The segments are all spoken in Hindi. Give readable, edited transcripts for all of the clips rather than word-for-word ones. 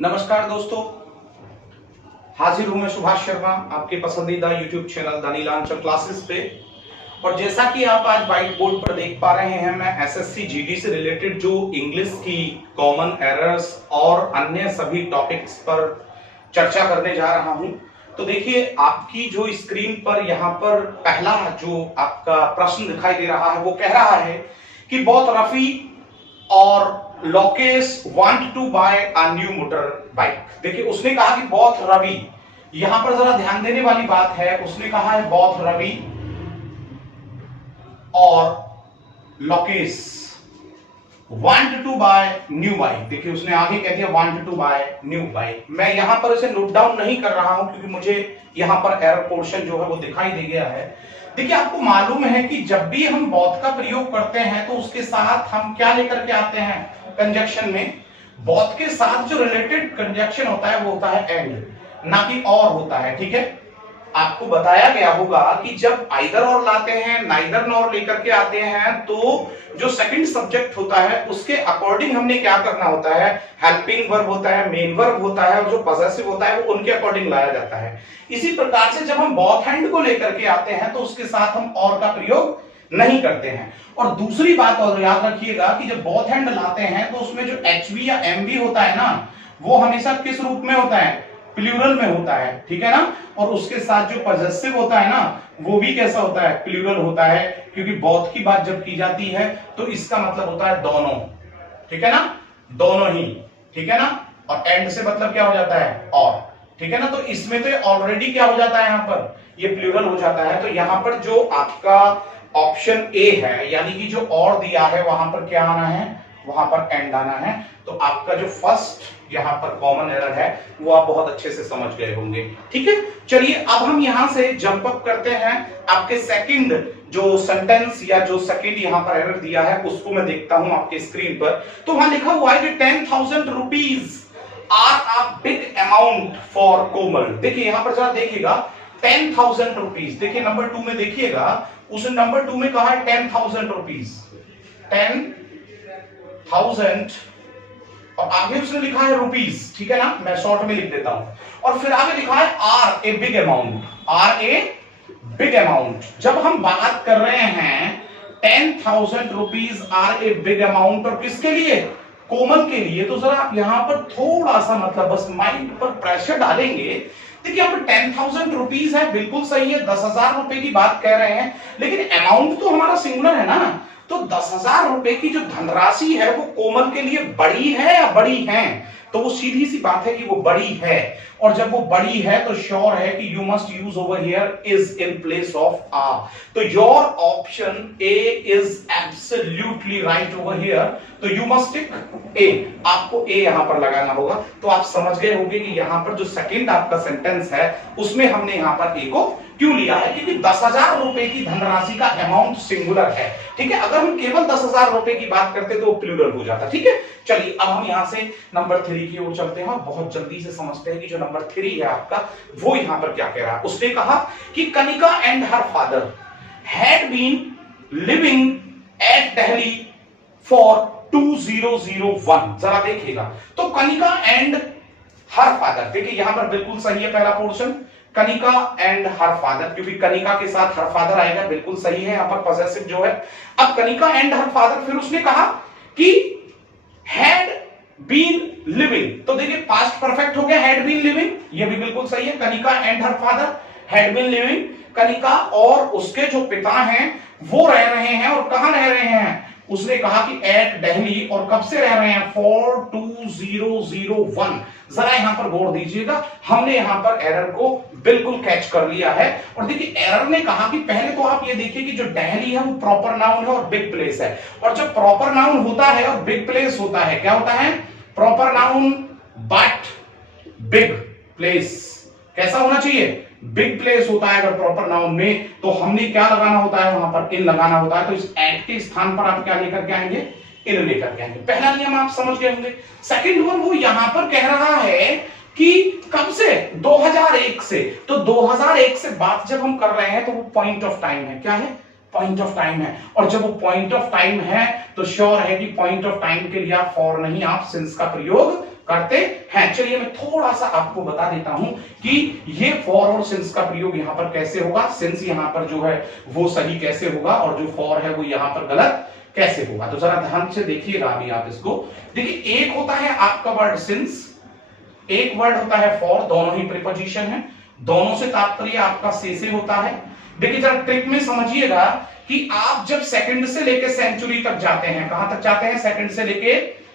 नमस्कार दोस्तों, हाजिर हूं मैं सुभाष शर्मा आपके पसंदीदा YouTube channel the Neelanchal classes पे। और जैसा कि आप आज व्हाइट बोर्ड पर देख पा रहे हैं, मैं एसएससी जीडी से रिलेटेड जो इंग्लिश की कॉमन एरर्स और अन्य सभी टॉपिक्स पर चर्चा करने जा रहा हूं। तो देखिए, आपकी जो स्क्रीन पर यहाँ पर पहला जो आपका प्रश्न दिखाई दे रहा है वो कह रहा है कि बहुत रफी और Lokesh want to buy a new motor bike. देखिए, उसने कहा कि बहुत रवि, यहां पर जरा ध्यान देने वाली बात है, उसने कहा है बहुत रवि और Lokesh want to buy new bike. देखिए, उसने आगे कह दिया want to buy new bike. मैं यहां पर इसे नोट डाउन नहीं कर रहा हूं क्योंकि मुझे यहां पर एरर पोर्शन जो है वो दिखाई दे गया है। देखिए, आपको मालूम है कि जब भी हम बोथ का प्रयोग करते हैं तो उसके साथ हम क्या लेकर के आते हैं कंजक्शन में। बोथ के साथ जो रिलेटेड कंजक्शन होता है वो होता है एंड, ना कि और होता है। ठीक है, आपको बताया गया होगा कि जब आइदर और लाते हैं, नाइदर नॉर लेकर के आते हैं, तो जो सेकंड सब्जेक्ट होता है उसके अकॉर्डिंग हमने क्या करना होता है, हेल्पिंग वर्ब होता है, मेन वर्ब होता है, और जो पॉसेसिव होता है वो उनके अकॉर्डिंग लाया जाता है। इसी प्रकार से जब हम बोथ हैंड को लेकर के आते हैं तो उसके साथ हम और का प्रयोग नहीं करते हैं। और दूसरी बात और याद रखिएगा कि जब बोथ हैंड लाते हैं तो उसमें जो एचवी या एमवी होता है ना, वो हमेशा किस रूप में होता है, प्लूरल में होता है। ठीक है ना, और उसके साथ जो पॉजेसिव होता है ना वो भी कैसा होता है, प्लूरल होता है, क्योंकि बोथ की बात जब की जाती है तो इसका मतलब होता है दोनों। ठीक है ना, दोनों ही। ठीक है ना, और एंड से मतलब क्या हो जाता है, और। ठीक है ना, तो इसमें तो ऑलरेडी क्या हो जाता है, यहां पर ये प्लूरल हो जाता है। तो यहां पर जो आपका ऑप्शन ए है, यानी कि जो और दिया है वहां पर क्या आना है, वहां पर एंड आना है। तो आपका जो फर्स्ट यहां पर कॉमन एरर है वो आप बहुत अच्छे से समझ गए होंगे। ठीक है, चलिए अब हम यहां से जंप अप करते हैं। आपके सेकंड जो सेंटेंस या जो सेकंड यहां पर एरर दिया है उसको मैं देखता हूं आपके स्क्रीन पर। तो वहां लिखा हुआ है कि 10,000 rupees are a big amount for Komal. देखिए यहां पर जरा देखिएगा, 10,000 रुपीज। देखिए नंबर 2 में देखिएगा, उस नंबर 2 में कहा है 10,000 रुपीज, 10,000 और आगे उसने लिखा है रुपीज। ठीक है ना, मैं शॉर्ट में लिख देता हूं। और फिर आगे लिखा है are a big amount, are a big amount. जब हम बात कर रहे हैं 10,000 rupees are a big amount, और किसके लिए, कोमल के लिए, तो जरा आप यहां पर थोड़ा सा मतलब बस माइंड पर प्रेशर डालेंगे। देखिए यहाँ पर 10,000 रुपीज है, बिल्कुल सही है, 10,000 रुपए की बात कह रहे हैं, लेकिन अमाउंट तो हमारा सिंगुलर है ना। तो 10,000 रुपए की जो धनराशि है वो कोमल के लिए बड़ी है या बड़ी है, तो वो सीधी सी बात है कि वो बड़ी है। और जब वो बड़ी है तो श्योर है कि you must use over here is in place of A. तो your option A is absolutely right over here. तो यू मस्ट टिक ए, आपको ए यहां पर लगाना होगा। तो आप समझ गए होंगे कि यहां पर जो सेकंड आपका सेंटेंस है उसमें हमने यहां पर ए को क्यों लिया है, क्योंकि 10,000 रुपए की धनराशि का अमाउंट सिंगुलर है। ठीक है, अगर हम केवल 10,000 रुपए की बात करते तो प्लूरल हो जाता। ठीक है, चलिए अब हम यहां से नंबर 3 की ओर चलते हैं और बहुत जल्दी से समझते हैं कि जो नंबर 3 है आपका वो यहां पर क्या कह रहा है। उसने कहा कि Kanika and her father had been living at Delhi for 2001। जरा देखिएगा, तो कनिका एंड हर फादर, देखिए यहां पर बिल्कुल सही है पहला portion, Kanika and her father, क्योंकि कनिका के साथ हर फादर आएगा, बिल्कुल सही है। यहां पर पॉसेसिव जो है, अब कनिका एंड हर फादर, फिर उसने कहा कि हैड बीन लिविंग, तो देखिए पास्ट परफेक्ट हो गया, हैड बीन लिविंग, ये भी बिल्कुल सही है। Kanika and her father had been living, Kanika और उसके जो पिता हैं वो रह रहे हैं, और कहां रह रहे हैं, उसने कहा कि एट दिल्ली, और कब से रह रहे हैं, फॉर 2001। जरा यहां पर गौर दीजिएगा, हमने यहां पर एरर को बिल्कुल कैच कर लिया है। और देखिए एरर ने कहा कि पहले तो आप ये देखिए कि जो दिल्ली है वो प्रॉपर नाउन है और बिग प्लेस है, और जब प्रॉपर नाउन होता है और बिग प्लेस होता है, क्या होता है, proper noun but big place. कैसा होना चाहिए, बिग प्लेस होता है अगर प्रॉपर नाउन में, तो हमने क्या लगाना होता है, वहां पर इन लगाना होता है। तो इस एट के स्थान पर आप क्या लेकर के आएंगे, इन लेकर के आएंगे। पहला नियम आप समझ गए होंगे। सेकंड वन वो यहां पर कह रहा है कि कब से, 2001 से। तो 2001 से बात जब हम कर रहे हैं तो वो पॉइंट ऑफ टाइम है, क्या है, पॉइंट ऑफ टाइम है। और जब वो पॉइंट ऑफ टाइम है तो श्योर है कि पॉइंट ऑफ टाइम के लिए आप फॉर नहीं, आप सिंस का प्रयोग करते हैं। चलिए मैं थोड़ा सा आपको बता देता हूं कि ये फॉर और सिंस का प्रयोग यहां पर कैसे होगा, सिंस यहां पर जो है वो सही कैसे होगा और जो फॉर है वो यहां पर गलत कैसे होगा। तो जरा ध्यान से देखिएगा अभी आप इसको। देखिए एक होता है आपका वर्ड सिंस, एक वर्ड होता है फॉर, दोनों ही प्रीपोजिशन है, दोनों से तात्पर्य आपका से होता है। देखिए जरा ट्रिक में समझिएगा कि आप जब सेकंड से लेके सेंचुरी तक जाते हैं, कहां तक जाते हैं, सेकंड से लेके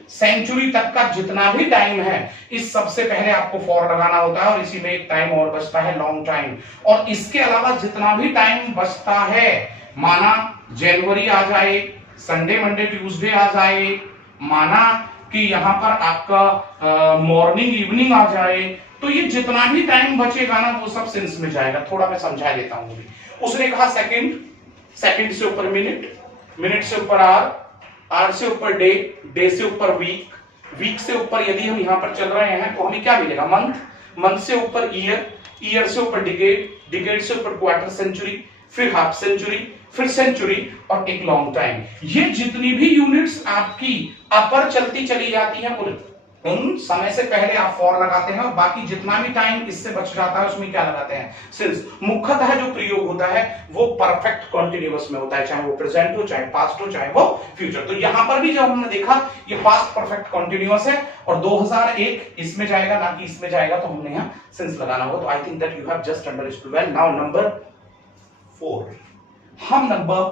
सेंचुरी तक का जितना भी टाइम है, इस सबसे पहले आपको फॉर लगाना होता है और इसी में एक टाइम और बचता है लॉन्ग टाइम। और इसके अलावा जितना भी टाइम बचता है, माना जनवरी आ जाए, संडे मंडे ट्यूसडे आ जाए, माना कि यहां पर आपका मॉर्निंग इवनिंग आ जाए, तो ये जितना भी टाइम बचेगा ना वो सब सिंस में जाएगा। थोड़ा मैं समझा देता हूं। उसने कहा सेकंड, सेकंड से ऊपर मिनट, मिनट से ऊपर आवर, आवर से ऊपर डे, डे से ऊपर वीक, वीक से ऊपर यदि हम यहां पर चल रहे हैं तो हमें क्या मिलेगा, मंथ, मंथ से ऊपर ईयर, ईयर से ऊपर डिकेड, डिकेड से ऊपर क्वार्टर सेंचुरी, फिर हाफ सेंचुरी, फिर सेंचुरी और एक लॉन्ग टाइम। ये जितनी भी यूनिट्स आपकी अपर चलती चली जाती हैं उन समय से पहले आप फॉर लगाते हैं और बाकी जितना भी टाइम इससे बच जाता है उसमें क्या लगाते हैं, सिंस। मुख्यतः जो प्रयोग होता है वो परफेक्ट कॉन्टिन्यूअस में होता है, चाहे वो प्रेजेंट हो, चाहे पास्ट हो, चाहे वो फ्यूचर। तो यहां पर भी जब हमने देखा ये पास्ट परफेक्ट कॉन्टिन्यूअस है और 2001 इसमें जाएगा ना कि इसमें जाएगा, तो हमने यहां सिंस लगाना होगा। तो I think that you have just understood well. Now number 4, हम नंबर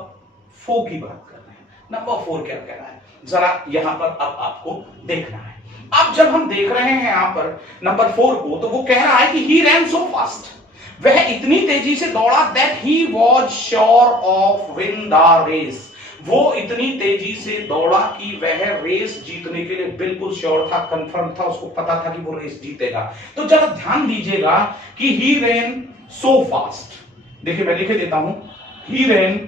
4 की बात कर रहे हैं। नंबर 4 क्या कह रहा है, जरा यहां पर अब आपको देखना है। अब जब हम देख रहे हैं यहां पर नंबर 4 को, तो वो कह रहा है कि ही रैन सो फास्ट, वह इतनी तेजी से दौड़ा that he was sure of win the race, वो इतनी तेजी से दौड़ा कि वह रेस जीतने के लिए बिल्कुल श्योर था, कंफर्म था, उसको पता था कि वो रेस जीतेगा। तो जरा ध्यान दीजिएगा कि ही रैन सो फास्ट। देखिए मैं लिखे देता हूं, ही रैन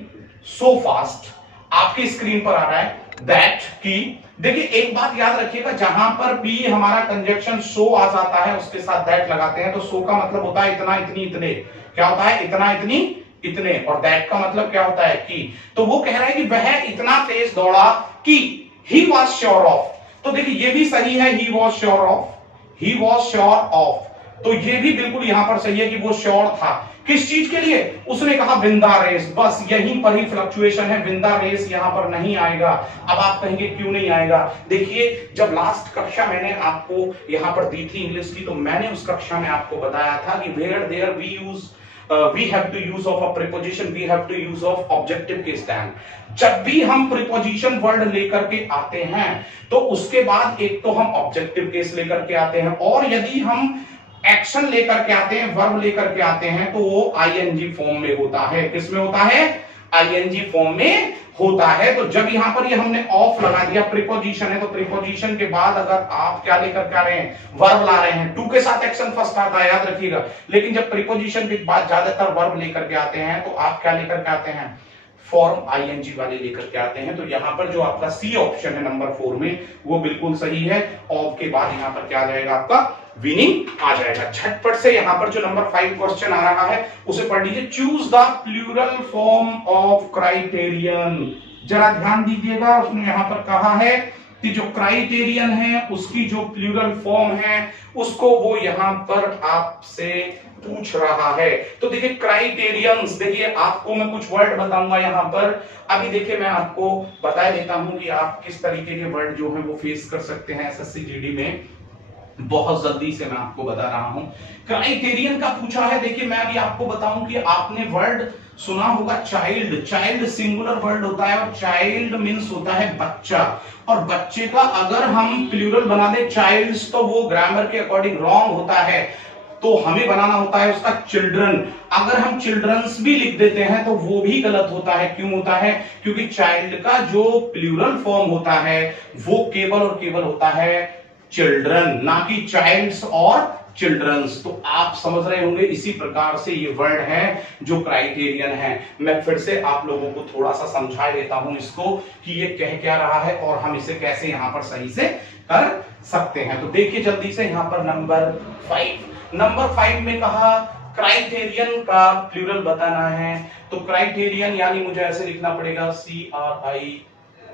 सो फास्ट, आपकी स्क्रीन पर आ रहा है दैट की। देखिए एक बात याद रखिएगा, जहां पर भी हमारा कंजक्शन सो आ जाता है उसके साथ दैट लगाते हैं, तो सो का मतलब होता है इतना, इतनी, इतने। क्या होता है, इतना, इतनी, इतने। और दैट का मतलब क्या होता है, कि। तो वो कह रहा है कि वह इतना तेज दौड़ा कि ही वॉज श्योर ऑफ। तो देखिए ये भी सही है, he was sure of, he was sure of, तो ये भी बिल्कुल यहां पर सही है कि वो श्योर था। किस चीज के लिए, उसने कहा विंदा रेस, बस यहीं पर ही फ्लक्चुएशन है, विंदा रेस यहां पर नहीं आएगा। अब आप कहेंगे क्यों नहीं आएगा, देखिए जब लास्ट कक्षा मैंने आपको यहां पर दी थी इंग्लिश की, तो मैंने उस कक्षा में आपको बताया था कि where there we use we have to use of a preposition, we have to use of objective के stand। जब भी हम preposition वर्ड लेकर के आते हैं तो उसके बाद एक तो हम ऑब्जेक्टिव केस लेकर के आते हैं, और यदि हम एक्शन लेकर के आते हैं, वर्ब लेकर के आते हैं, तो वो आईएनजी फॉर्म में होता है। किस में होता है, आईएनजी फॉर्म में होता है। तो जब यहां पर ये हमने ऑफ लगा दिया, प्रीपोजिशन है, तो प्रीपोजिशन के बाद अगर आप क्या लेकर के आ रहे हैं, वर्ब ला रहे हैं, टू के साथ एक्शन फर्स्ट आता है, याद रखिएगा। लेकिन जब प्रीपोजिशन के बाद ज्यादातर वर्ब लेकर के आते हैं तो आप क्या लेकर के आते हैं, फॉर्म आईएनजी वाले लेकर के आते हैं। तो यहां पर जो आपका सी ऑप्शन है नंबर 4 में वो बिल्कुल सही है। ऑफ के बाद यहां पर क्या आ जाएगा, आपका विनिंग आ जाएगा। झटपट से यहां पर जो नंबर 5 क्वेश्चन आ रहा है उसे पढ़ लीजिए। Choose the plural form of criterion. जरा ध्यान दीजिएगा, उसने यहां पर कहा है कि जो क्राइटेरियन है उसकी जो प्लूरल फॉर्म है उसको वो यहां पर आपसे पूछ रहा है। तो देखिए क्राइटेरियंस, देखिए आपको मैं कुछ वर्ड बताऊंगा यहां पर। अभी देखिए मैं आपको बता देता हूं कि आप किस तरीके के वर्ड जो है वो फेस कर सकते हैं एसएससी जीडी में। बहुत जल्दी से मैं आपको बता रहा हूं, क्राइटेरियन का पूछा है। देखिए मैं अभी आपको बताऊं कि आपने वर्ड सुना होगा चाइल्ड, चाइल्ड सिंगुलर वर्ड होता है और चाइल्ड मींस होता है बच्चा। और बच्चे का अगर हम प्लूरल बना दे चाइल्ड्स, तो वो ग्रामर के अकॉर्डिंग रॉन्ग होता है, तो हमें बनाना होता है उसका चिल्ड्रन। अगर हम चिल्ड्रंस भी लिख देते हैं तो वो भी गलत होता है। क्यों होता है, क्योंकि चाइल्ड का जो प्लूरल फॉर्म होता है वो केवल और केवल होता है चिल्ड्रन, ना कि चाइल्ड्स और चिल्ड्रंस। तो आप समझ रहे होंगे, इसी प्रकार से ये वर्ड है जो क्राइटेरियन है। मैं फिर से आप लोगों को थोड़ा सा समझा देता हूं इसको कि ये कह क्या रहा है और हम इसे कैसे यहां पर सही से कर सकते हैं। तो देखिए जल्दी से यहां पर नंबर 5 में कहा क्राइटेरियन का प्लूरल बताना है। तो क्राइटेरियन यानी मुझे ऐसे लिखना पड़ेगा CRI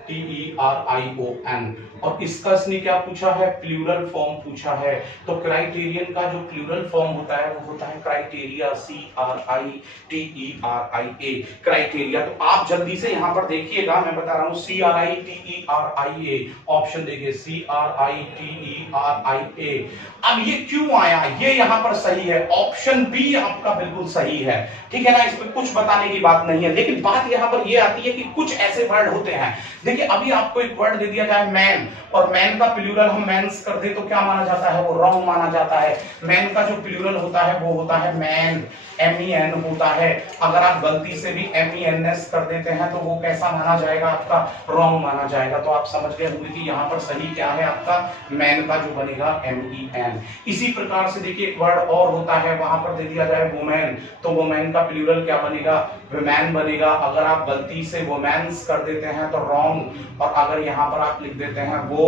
TERION। और इसका इसने क्या पूछा है, प्लूरल फॉर्म पूछा है। तो क्राइटेरियन का जो प्लूरल फॉर्म होता है वो होता है क्राइटेरिया, CRITERIA, क्राइटेरिया। तो आप जल्दी से यहां पर देखिएगा, मैं बता रहा हूं CRITERIA, ऑप्शन देखिए CRITERIA। अब ये क्यों आया, ये यहां पर सही है, ऑप्शन बी आपका बिल्कुल सही है, ठीक है ना, इसमें कुछ बताने की बात नहीं है। लेकिन बात यहां पर ये आती है कि कुछ ऐसे वर्ड होते हैं, देखिए अभी आपको एक वर्ड दे दिया जाए मैन, और मैन का प्लूरल हम मेंस कर दे तो क्या माना जाता है, वो रॉन्ग माना जाता है। मैन का जो प्लूरल होता है वो होता है मैन, MEN होता है। अगर आप गलती से भी MENS कर देते हैं तो वो कैसा माना जाएगा, आपका रॉन्ग माना जाएगा। तो आप समझ गए होंगे कि यहाँ पर सही क्या है, आपका मैन का जो बनेगा MEN। इसी प्रकार से देखिए एक वर्ड और होता है, वहां पर दे दिया जाए वुमेन, तो वुमेन का प्लूरल क्या बनेगा, वुमेन बनेगा। अगर आप गलती से वुमेन्स कर देते हैं तो रॉन्ग, और अगर यहाँ पर आप लिख देते हैं वो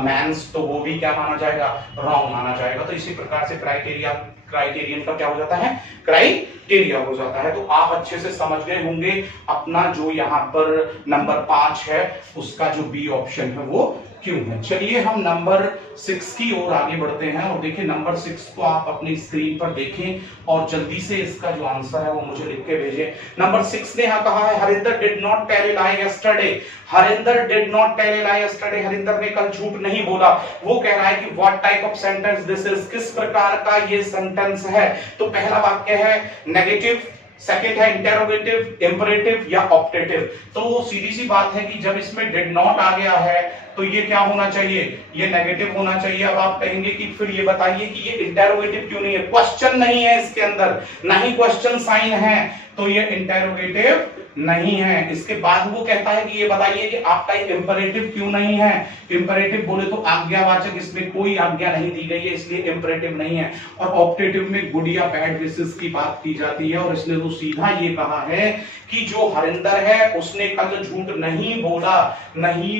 मैंस, तो वो भी क्या माना जाएगा, रॉन्ग माना जाएगा। तो इसी प्रकार से क्राइटेरियन का क्या हो जाता है, क्राइटेरिया हो जाता है। तो आप अच्छे से समझ गए होंगे अपना जो यहाँ पर नंबर 5 है उसका जो बी ऑप्शन है वो क्यों है। चलिए हम नंबर 6 की ओर आगे बढ़ते हैं, और देखिए नंबर 6 को आप अपनी स्क्रीन पर देखें और जल्दी से इसका जो आंसर है वो मुझे लिख के भेजें। नंबर 6 ने यहाँ कहा है Harinder did not tell a lie yesterday, Harinder did not tell a lie yesterday, Harinder ने कल झूठ नहीं बोला। वो कह रहा है कि what type of sentence this is, किस प्रकार का ये सेंटेंस है। तो पहला वाक्य है नेगेटिव, सेकंड है इंटेरोगेटिव, इंपरेटिव या ऑप्टेटिव। तो सीधी सी बात है कि जब इसमें डिड नॉट आ गया है तो ये क्या होना चाहिए, ये नेगेटिव होना चाहिए। अब आप कहेंगे कि फिर ये बताइए कि ये इंटेरोगेटिव क्यों नहीं है, क्वेश्चन नहीं है इसके अंदर, ना ही क्वेश्चन साइन है, तो ये इंटेरोगेटिव नहीं है। इसके बाद वो कहता है कि ये बताइए कि आपका इंपरेटिव क्यों नहीं है। इंपरेटिव बोले तो आज्ञावाचक, इसमें कोई आज्ञा नहीं दी गई है, इसलिए इंपरेटिव नहीं है। और ऑप्टेटिव में गुड या बैड विशेस की बात की जाती है, और इसने तो सीधा ये कहा है कि जो हरिंदर है उसने कल झूठ नहीं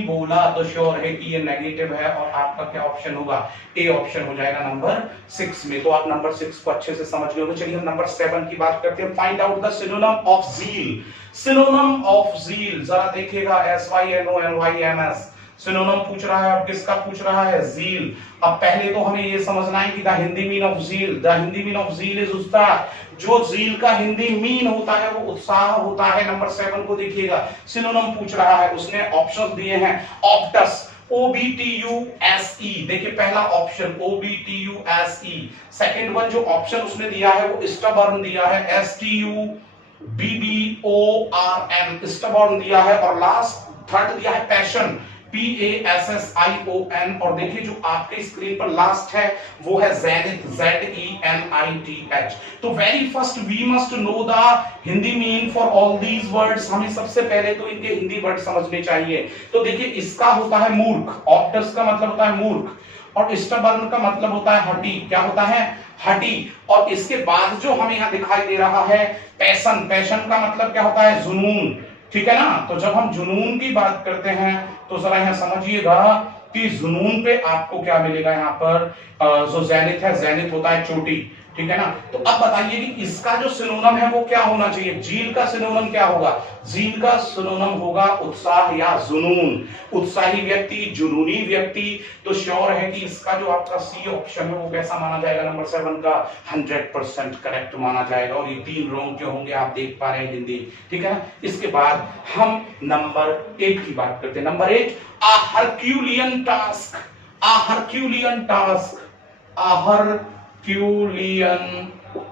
बोला, तो श्योर है कि ये नेगेटिव है। और आपका क्या ऑप्शन होगा, ए ऑप्शन हो जाएगा नंबर 6 में। तो आप नंबर 6 को अच्छे से समझ गए। तो चलिए हम नंबर 7 की बात करते हैं। Find out the synonym of zeal. Synonym of zeal जरा देखिएगा, SYNONYMS सिनोनिम पूछ रहा है, और किसका पूछ रहा है, ज़ील। अब पहले तो हमें ये समझना है कि the Hindi mean of zeal, the Hindi mean of zeal is उत्साह। जो ज़ील का हिंदी मीन होता है वो उत्साह होता है। नंबर 7 को देखिएगा, सिनोनिम पूछ रहा है, उसने ऑप्शंस दिए हैं ऑप्टस, OBTUSE। देखिए पहला ऑप्शन OBTUSE, सेकंड वन जो ऑप्शन उसने दिया है वो स्टबर्न दिया है, STUBBORN स्टबर्न दिया है, और लास्ट थर्ड दिया है पैशन, PASSION। और देखिए जो आपके स्क्रीन पर लास्ट है वो है ज़ेनिथ, ZENITH। तो very first we must know the Hindi mean for all these words. हमें सबसे पहले तो इनके हिंदी वर्ड समझने चाहिए। तो देखिए इसका होता है मूर्ख, ऑप्टस का मतलब होता है मूर्ख, और स्टबर्न का मतलब होता है हठी। क्या होता है, हठी। और इसके बाद जो हमें यहाँ दिखाई दे रहा है पैशन, पैशन का मतलब क्या होता है, जुनून, ठीक है ना। तो जब हम जुनून की बात करते हैं तो जरा यहाँ समझिएगा कि जुनून पे आपको क्या मिलेगा, यहाँ पर जो ज़ेनिथ है, ज़ेनिथ होता है चोटी, ठीक है ना। तो अब बताइए कि इसका जो सिनोनिम है वो क्या होना चाहिए, ज़ील का सिनोनिम क्या होगा, ज़ील का सिनोनिम होगा उत्साह या जुनून, उत्साही व्यक्ति, जुनूनी व्यक्ति। तो श्योर है कि इसका जो आपका सी ऑप्शन है वो कैसा माना जाएगा, नंबर 7 का 100% करेक्ट माना जाएगा। और ये 3 रॉन्ग जो होंगे आप देख पा रहे हैं हिंदी, ठीक है ना। इसके बाद हम नंबर 8 की बात करते हैं। Number 8, a Herculean task, a Herculean task, a Herculean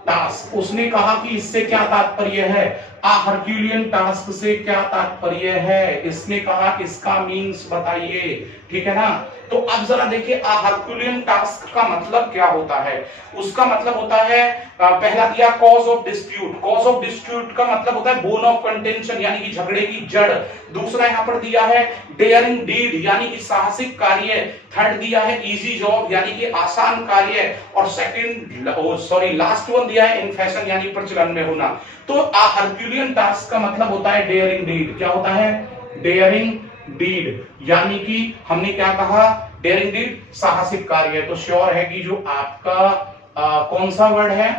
task. उसने कहा कि इससे क्या तात्पर्य है, आ हरक्यूलियन टास्क से क्या तात्पर्य है, इसने कहा इसका मीन्स बताइए, ठीक है ना। तो अब जरा देखिए आ हरक्यूलियन टास्क का मतलब क्या होता है। उसका मतलब होता है पहला दिया cause of dispute, cause of dispute का मतलब होता है बोन ऑफ कंटेंशन यानी कि झगड़े की जड़। दूसरा यहाँ पर दिया है डेयरिंग डीड यानी कि साहसिक कार्य। थर्ड दिया है इजी जॉब यानी कि आसान कार्य। और सेकंड लास्ट वन दिया है इन फैशन यानी प्रचलन में होना। तो आ हरक्यूलियन टास्क का मतलब होता है डेयरिंग डीड। क्या होता है, डेयरिंग डीड, यानी कि हमने क्या कहा, डेयरिंग डीड साहसिक कार्य। तो श्योर है कि जो आपका कौन सा वर्ड है,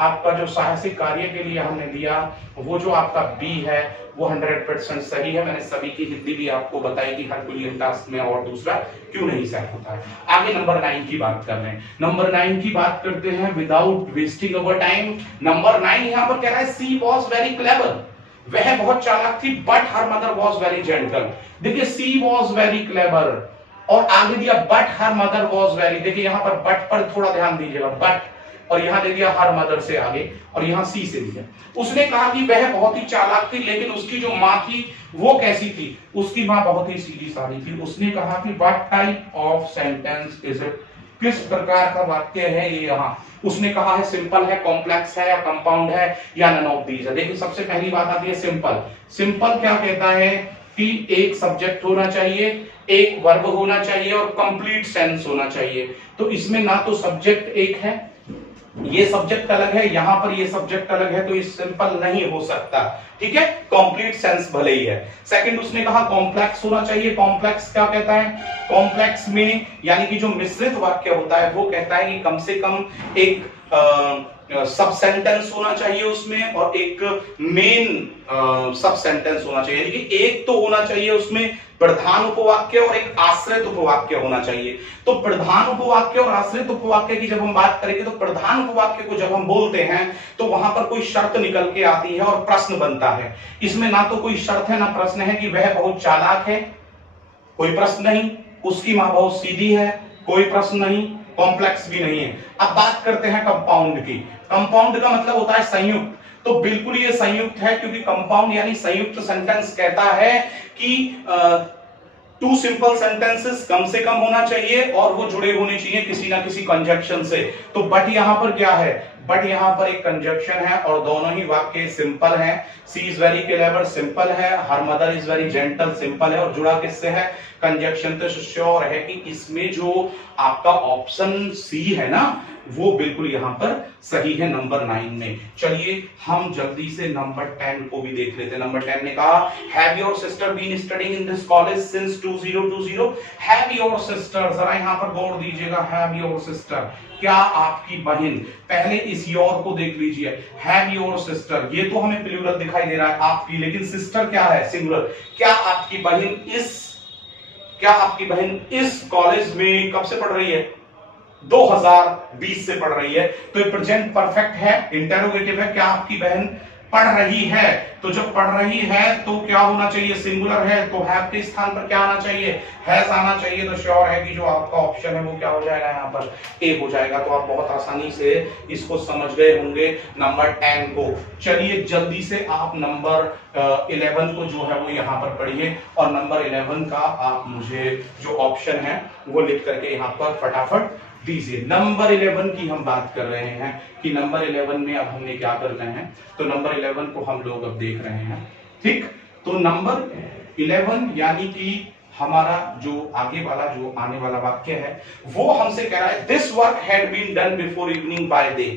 आपका जो साहसिक कार्य के लिए हमने दिया वो जो आपका बी है वो 100% सही है। मैंने सभी की हिंदी भी आपको बताई कि हरकुलियन टास्क में और दूसरा क्यों नहीं सेट होता है। आगे नंबर 9 की बात कर रहे हैं। नंबर 9 की बात करते हैं without wasting our time. Number 9 यहां पर कह रहा है सी वॉज वेरी क्लेवर, वह बहुत चालाक थी, but her mother was very gentle. देखिए सी वॉज वेरी क्लेवर और आगे दिया but her mother was very, देखिए यहां पर बट पर थोड़ा ध्यान दीजिएगा, बट और यहां दे दिया हर मदर से आगे और यहां सी से दिया। उसने कहा कि वह बहुत ही चालाक थी, लेकिन उसकी जो मां थी वो कैसी थी, उसकी मां बहुत ही सीधी सादी थी। उसने कहा कि what type of sentence is it, किस प्रकार का वाक्य है ये। यहाँ उसने कहा है सिंपल है, कॉम्प्लेक्स है या कंपाउंड है या नन ऑफ दीज है। देखिए सबसे पहली बात आती है सिंपल। सिंपल क्या कहता है कि एक सब्जेक्ट होना चाहिए, एक वर्ब होना चाहिए और कंप्लीट सेंस होना चाहिए। तो इसमें ना तो सब्जेक्ट एक है, ये सब्जेक्ट अलग है, यहां पर ये सब्जेक्ट अलग है, तो ये सिंपल नहीं हो सकता। ठीक है, कंप्लीट सेंस भले ही है। सेकंड उसने कहा कॉम्प्लेक्स होना चाहिए। कॉम्प्लेक्स क्या कहता है, कॉम्प्लेक्स में यानी कि जो मिश्रित वाक्य होता है वो कहता है कि कम से कम एक सब सेंटेंस होना चाहिए उसमें और एक मेन सब सेंटेंस होना चाहिए, यानी कि एक तो होना चाहिए उसमें प्रधान उपवाक्य और एक आश्रित उपवाक्य होना चाहिए। तो प्रधान उपवाक्य और आश्रित उपवाक्य की जब हम बात करेंगे तो प्रधान उपवाक्य को जब हम बोलते हैं तो वहां पर कोई शर्त निकल के आती है और प्रश्न बनता है। इसमें ना तो कोई शर्त है ना प्रश्न है कि वह बहुत चालाक है, कोई प्रश्न नहीं। उसकी मां बहुत सीधी है, कोई प्रश्न नहीं। कॉम्प्लेक्स भी नहीं है। अब बात करते हैं कंपाउंड की। कंपाउंड का मतलब होता है संयुक्त, तो बिल्कुल ये संयुक्त है, क्योंकि कंपाउंड यानी संयुक्त सेंटेंस कहता है कि टू सिंपल सेंटेंसेस कम से कम होना चाहिए और वो जुड़े होने चाहिए किसी ना किसी कंजक्शन से। तो बट यहां पर क्या है, बट यहां पर एक कंजक्शन है और दोनों ही वाक्य सिंपल हैं। सी इज वेरी क्लेवर सिंपल है, her mother is very gentle simple है और जुड़ा किससे है, कंजक्शन। तो श्योर है कि इसमें जो आपका ऑप्शन सी है ना वो बिल्कुल यहां पर सही है नंबर 9 में। चलिए हम जल्दी से नंबर 10 को भी देख लेते हैं। नंबर 10 ने कहा have your sister been studying in this college since 2020। Have your sister, जरा यहां पर गौर दीजिएगा, हैव योर सिस्टर, क्या आपकी बहन। पहले इस योर को देख लीजिए, हैव योर सिस्टर, ये तो हमें प्लूरल दिखाई दे रहा है आपकी, लेकिन सिस्टर क्या है, सिंगुलर। क्या आपकी बहन इस कॉलेज में कब से पढ़ रही है, 2020 से पढ़ रही है। तो ये प्रेजेंट परफेक्ट है, इंटरोगेटिव है, क्या आपकी बहन पढ़ रही है। तो जब पढ़ रही है तो क्या होना चाहिए, सिंगुलर है, तो हैव के स्थान पर क्या आना चाहिए, हैज आना चाहिए। तो श्योर है कि जो आपका ऑप्शन है वो क्या हो जाएगा, यहाँ पर ए हो जाएगा। तो आप बहुत आसानी से इसको समझ गए होंगे नंबर 10 को। चलिए जल्दी से आप नंबर 11 को जो है वो यहाँ पर पढ़िए और नंबर 11 का आप मुझे जो ऑप्शन है वो लिख करके यहाँ पर फटाफट दीजिए। नंबर 11 की हम बात कर रहे हैं कि नंबर 11 में अब हमने क्या करना है, तो नंबर 11 को हम लोग अब देख रहे हैं। ठीक, तो नंबर 11 यानी कि हमारा जो आगे वाला जो आने वाला वाक्य है वो हमसे कह रहा है this work had been done before evening by day.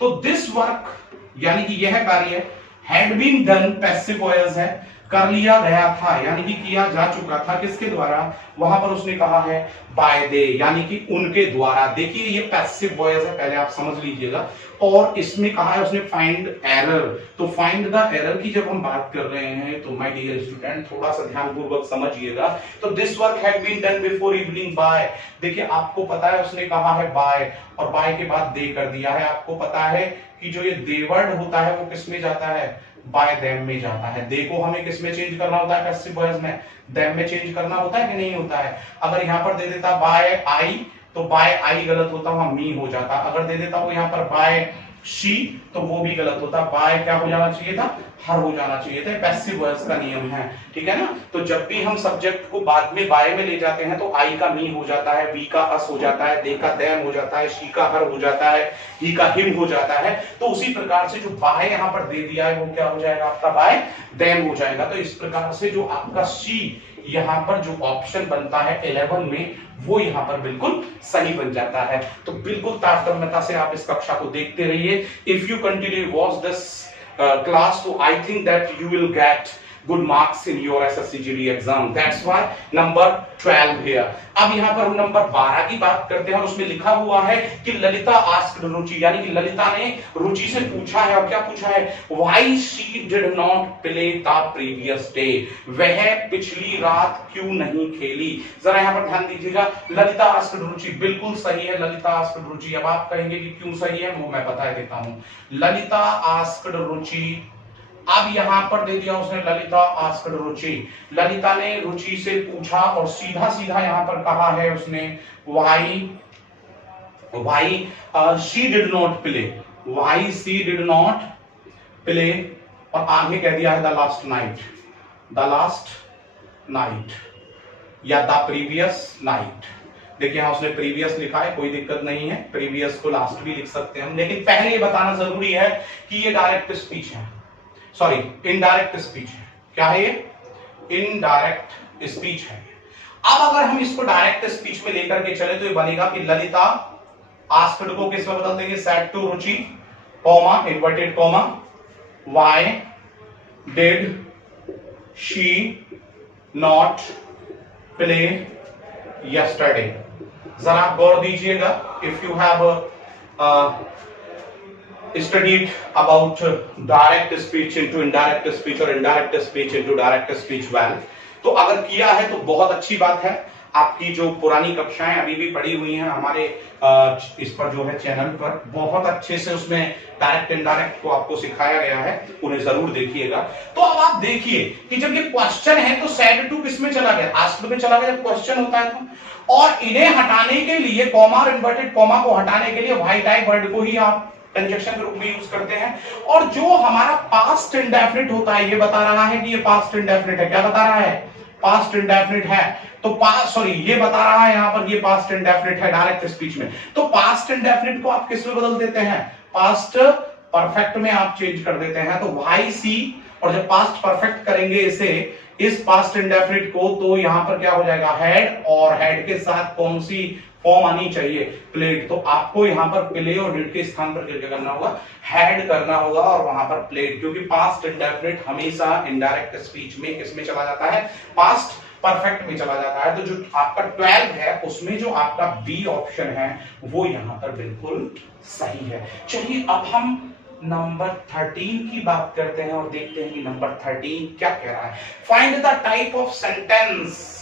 तो दिस वर्क यानी कि यह कार्य had been done passive voice है, कर लिया गया था यानी कि किया जा चुका था, किसके द्वारा, वहां पर उसने कहा है बाय दे यानी कि उनके द्वारा। देखिए ये पैसिव वॉइस है, पहले आप समझ लीजिएगा। और इसमें कहा है उसने फाइंड एरर। तो फाइंड द एरर की जब हम बात कर रहे हैं तो माय डियर स्टूडेंट थोड़ा सा ध्यानपूर्वक समझिएगा। तो this work had been done before evening by, देखिए आपको पता है उसने कहा है बाय और बाय के बाद दे कर दिया है। आपको पता है कि जो ये दे वर्ड होता है वो किस में जाता है, बाय देम में जाता है। दे को हमें किस में चेंज करना होता है, पैसिव वॉइस में, देम में चेंज करना होता है कि नहीं होता है। अगर यहाँ पर दे देता बाय आई तो बाय आई गलत होता, वहां मी हो जाता। अगर दे देता वो यहाँ पर बाय शी तो वो भी गलत होता, बाय क्या हो जाना चाहिए था, हर हो जाना चाहिए था। पैसिव वॉइस का नियम है, ठीक है ना। तो जब भी हम सब्जेक्ट को बाद में बाय में ले जाते हैं तो आई का मी हो जाता है, वी का अस हो जाता है, दे का देम हो जाता है, शी का हर हो जाता है, ही का हिम हो जाता है। तो उसी प्रकार से जो बाय यहाँ पर दे दिया है वो क्या हो जाएगा, आपका बाय देम हो जाएगा। तो इस प्रकार से जो आपका सी यहाँ पर जो ऑप्शन बनता है 11 में वो यहाँ पर बिल्कुल सही बन जाता है। तो बिल्कुल तारतम्यता से आप इस कक्षा को देखते रहिए। If you continue watch this class तो I think that you will get good marks in your SSC GD exam. That's why number 12 here. अब यहाँ पर हम नंबर 12 की बात करते हैं और उसमें लिखा हुआ है कि ललिता आस्क्ड रुचि, यानी कि ललिता ने रुचि से पूछा है, और क्या पूछा है, why she did not play the previous day, वह पिछली रात क्यों नहीं खेली। जरा यहाँ पर ध्यान दीजिएगा, ललिता आस्क्ड रुचि बिल्कुल सही है, ललिता आस्क्ड रुचि। अब आप कहेंगे कि क्यों सही है, वो मैं बता देता हूं। ललिता आस्क्ड रुचि, अब यहां पर दे दिया उसने ललिता आस्क्ड रुचि, ललिता ने रुचि से पूछा और सीधा सीधा यहां पर कहा है उसने why she did not play, why she did not play, और आगे कह दिया है the last night या the previous night। देखिए यहां उसने प्रीवियस लिखा है, कोई दिक्कत नहीं है, प्रीवियस को लास्ट भी लिख सकते हैं हम, लेकिन पहले ये बताना जरूरी है कि ये डायरेक्ट स्पीच है, सॉरी इनडायरेक्ट स्पीच है। क्या है ये? इनडायरेक्ट स्पीच है। अब अगर हम इसको डायरेक्ट स्पीच में लेकर के चले तो ये बनेगा कि ललिता आस्क्ड को किस में बदल देंगे, said to Ruchi, comma, inverted comma, why did she not play yesterday. जरा गौर दीजिएगा, if you have studied about direct speech into indirect speech और indirect speech into direct speech well, तो अगर किया है तो बहुत अच्छी बात है। आपकी जो पुरानी कक्षाएं अभी भी पड़ी हुई हैं हमारे इस पर जो है चैनल पर, बहुत अच्छे से उसमें डायरेक्ट इनडायरेक्ट को आपको सिखाया गया है, उन्हें जरूर देखिएगा। तो अब आप देखिए कि जब ये क्वेश्चन है तो सेड टू किस में चला गया, आस्क्ड में चला गया जब क्वेश्चन होता है तो, और इन्हें हटाने के लिए, कॉमा और इन्वर्टेड कॉमा को हटाने के लिए व्हाई टाइप वर्ड को ही आप कंजक्शन के रूप में यूज करते हैं। और जो हमारा पास्ट इंडेफिनिट होता है, ये बता रहा है कि ये पास्ट इंडेफिनिट है, क्या बता रहा है, पास्ट इंडेफिनिट है, तो ये बता रहा है यहां पर ये पास्ट इंडेफिनिट है डायरेक्ट स्पीच में, तो पास्ट इंडेफिनिट को आप किस में बदल देते हैं, पास्ट परफेक्ट में आप चेंज कर देते हैं। तो वाई सी, और जब पास्ट परफेक्ट करेंगे इसे, इस पास्ट इंडेफिनिट को, तो यहां पर क्या हो जाएगा, हैड, और हैड के साथ कौन सी फॉर्म आनी चाहिए, प्लेड। तो आपको यहां पर प्ले और डिड के स्थान पर क्या करना होगा, हैड करना होगा, और वहां पर प्लेड, क्योंकि पास्ट इंडेफिनिट हमेशा इनडायरेक्ट स्पीच में किसमें चला जाता है, पास्ट परफेक्ट में चला जाता है। तो जो आपका 12 है उसमें जो आपका बी ऑप्शन है वो यहां पर बिल्कुल सही है। चलिए अब हम नंबर 13 की बात करते हैं और देखते हैं कि नंबर 13 क्या कह रहा है। Find the type of sentence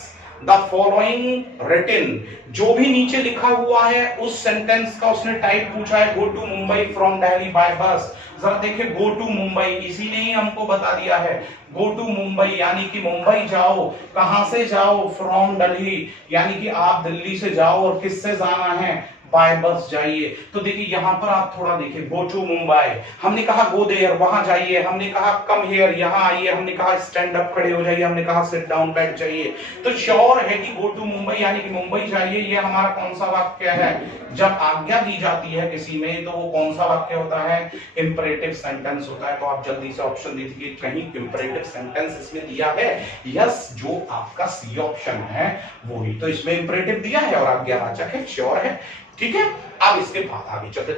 the following written, जो भी नीचे लिखा हुआ है उस सेंटेंस का उसने टाइप पूछा है। Go to Mumbai from Delhi by bus, जरा देखिए गो टू मुंबई, इसी ने ही हमको बता दिया है, गो टू मुंबई यानी कि मुंबई जाओ, कहां से जाओ, फ्रॉम दिल्ली यानी कि आप दिल्ली से जाओ, और किससे जाना है, बाय बस जाइए। तो देखिए यहां पर आप थोड़ा देखिए, गो टू मुंबई, हमने कहा गो देयर वहां जाइए, हमने कहा कम हियर यहां आइए, हमने कहा स्टैंड अप खड़े हो जाइए, हमने कहा सिट डाउन बैठ जाइए। तो श्योर है कि गो टू मुंबई यानी कि मुंबई जाइए, ये हमारा कौन सा वाक्य है, जब आज्ञा दी जाती है किसी में तो वो कौन सा वाक्य होता है, इंपरेटिव सेंटेंस होता है। तो आप जल्दी से ऑप्शन दीजिए, कहीं इंपरेटिव सेंटेंस इसमें दिया है, यस, जो आपका सी ऑप्शन है वो ही तो इसमें इंपरेटिव दिया है और आज्ञावाचक है, श्योर है, ठीक है। अब इसके बाद आगे चलते,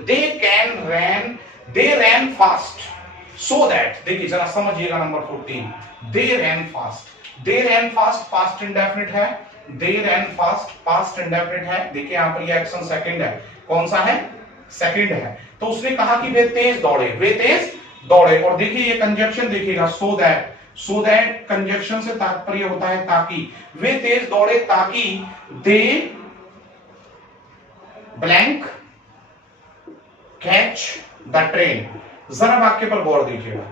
दे रैन फास्ट सो दैट, देखिए जरा समझिएगा नंबर 14, दे रैन फास्ट फास्ट इंडेफिनिट है, दे रैन फास्ट पास्ट इंडेफिनिट है। देखिए यहां पर ये एक्शन सेकंड है, कौन सा है, सेकंड है। तो उसने कहा कि वे तेज दौड़े, और देखिए ये कंजक्शन देखिएगा, सो दैट कंजक्शन से तात्पर्य होता है ताकि, वे तेज दौड़े ताकि दे ब्लैंक कैच द ट्रेन। जरा वाक्य पर गौर दीजिएगा,